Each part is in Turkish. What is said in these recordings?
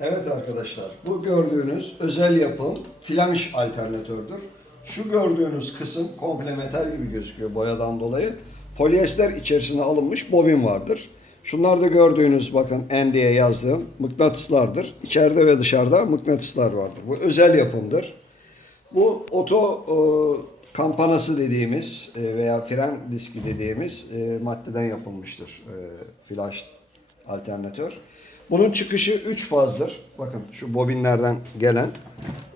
Evet arkadaşlar, bu gördüğünüz özel yapım flanş alternatördür. Şu gördüğünüz kısım komple metal gibi gözüküyor boyadan dolayı. Polyester içerisine alınmış bobin vardır. Şunlar da gördüğünüz bakın N diye yazdığım mıknatıslardır. İçeride ve dışarıda mıknatıslar vardır. Bu özel yapımdır. Bu oto e, kampanası dediğimiz e, veya fren diski dediğimiz e, maddeden yapılmıştır e, flash alternatör. Bunun çıkışı 3 fazdır. Bakın şu bobinlerden gelen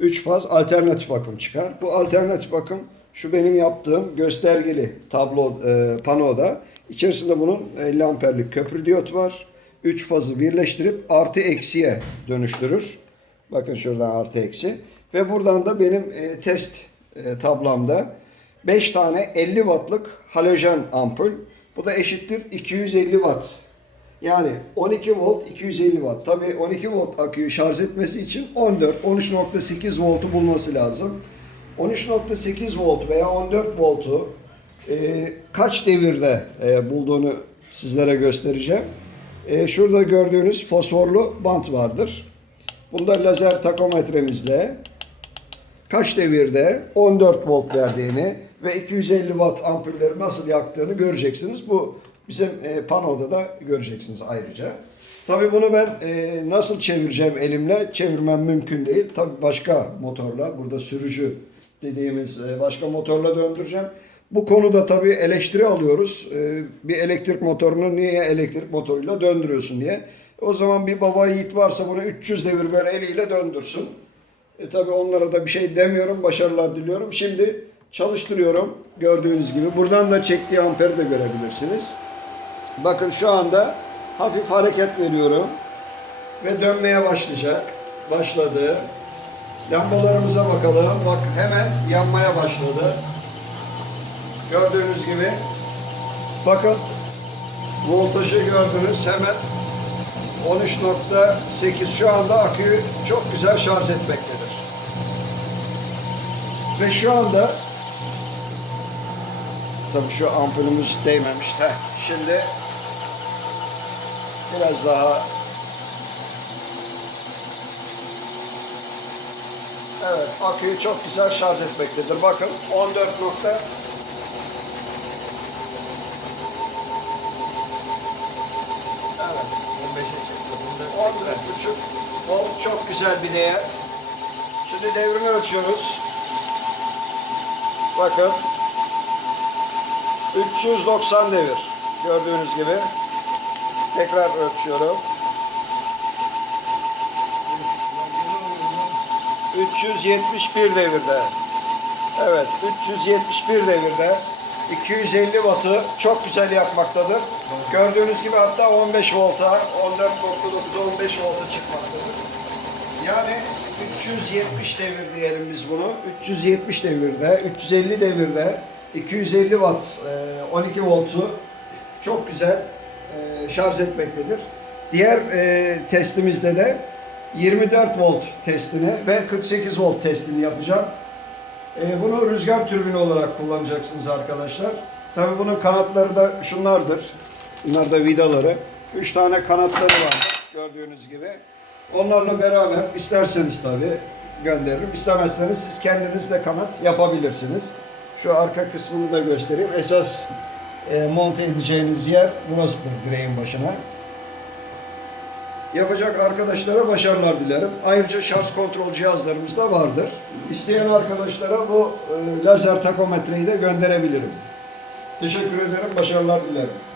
3 faz alternatif akım çıkar. Bu alternatif akım şu benim yaptığım göstergeli tablo e, panoda. İçerisinde bunun 50 amperlik köprü diyot var. 3 fazı birleştirip artı eksiye dönüştürür. Bakın şuradan artı eksi. Ve buradan da benim e, test e, tablamda 5 tane 50 wattlık halojen ampul. Bu da eşittir 250 watt. Yani 12 volt 250 watt. Tabii 12 volt aküyü şarj etmesi için 14 13.8 voltu bulması lazım. 13.8 volt veya 14 voltu e, kaç devirde e, bulduğunu sizlere göstereceğim. E, şurada gördüğünüz fosforlu bant vardır. Bunda lazer takometremizle kaç devirde 14 volt verdiğini ve 250 watt ampulleri nasıl yaktığını göreceksiniz. Bu bizim e, panoda da göreceksiniz ayrıca. Tabii bunu ben e, nasıl çevireceğim elimle çevirmem mümkün değil. Tabii başka motorla burada sürücü dediğimiz e, başka motorla döndüreceğim. Bu konuda tabii eleştiri alıyoruz. E, bir elektrik motorunu niye elektrik motoruyla döndürüyorsun diye. O zaman bir baba yiğit varsa bunu 300 devir böyle eliyle döndürsün. E tabi onlara da bir şey demiyorum. Başarılar diliyorum. Şimdi çalıştırıyorum. Gördüğünüz gibi. Buradan da çektiği amperi de görebilirsiniz. Bakın şu anda hafif hareket veriyorum. Ve dönmeye başlayacak. Başladı. Lambalarımıza bakalım. Bak hemen yanmaya başladı. Gördüğünüz gibi. Bakın voltajı gördünüz. Hemen 13.8 şu anda aküyü çok güzel şarj etmektedir. Ve şu anda tabii şu ampulümüz değmemiş. Heh, şimdi biraz daha Evet, aküyü çok güzel şarj etmektedir. Bakın 14 nokta Evet. 14,5 volt çok güzel bir değer. Şimdi devrini ölçüyoruz. Bakın. 390 devir. Gördüğünüz gibi. Tekrar ölçüyorum. 371 devirde. Evet, 371 devirde. 250 wattı çok güzel yakmaktadır. Gördüğünüz gibi hatta 15 volta, 14.9 15 volta çıkmaktadır. Yani 370 devir diyelim biz bunu. 370 devirde, 350 devirde, 250 watt, e, 12 voltu çok güzel e, şarj etmektedir. Diğer e, testimizde de 24 volt testini ve 48 volt testini yapacağım. E, bunu rüzgar türbini olarak kullanacaksınız arkadaşlar. Tabi bunun kanatları da şunlardır. Bunlar da vidaları. 3 tane kanatları var gördüğünüz gibi. Onlarla beraber isterseniz tabi gönderirim. İstemezseniz siz kendiniz de kanat yapabilirsiniz. Şu arka kısmını da göstereyim. Esas e, monte edeceğiniz yer burasıdır direğin başına. Yapacak arkadaşlara başarılar dilerim. Ayrıca şarj kontrol cihazlarımız da vardır. İsteyen arkadaşlara bu e, lazer takometreyi de gönderebilirim. Teşekkür ederim. Başarılar dilerim.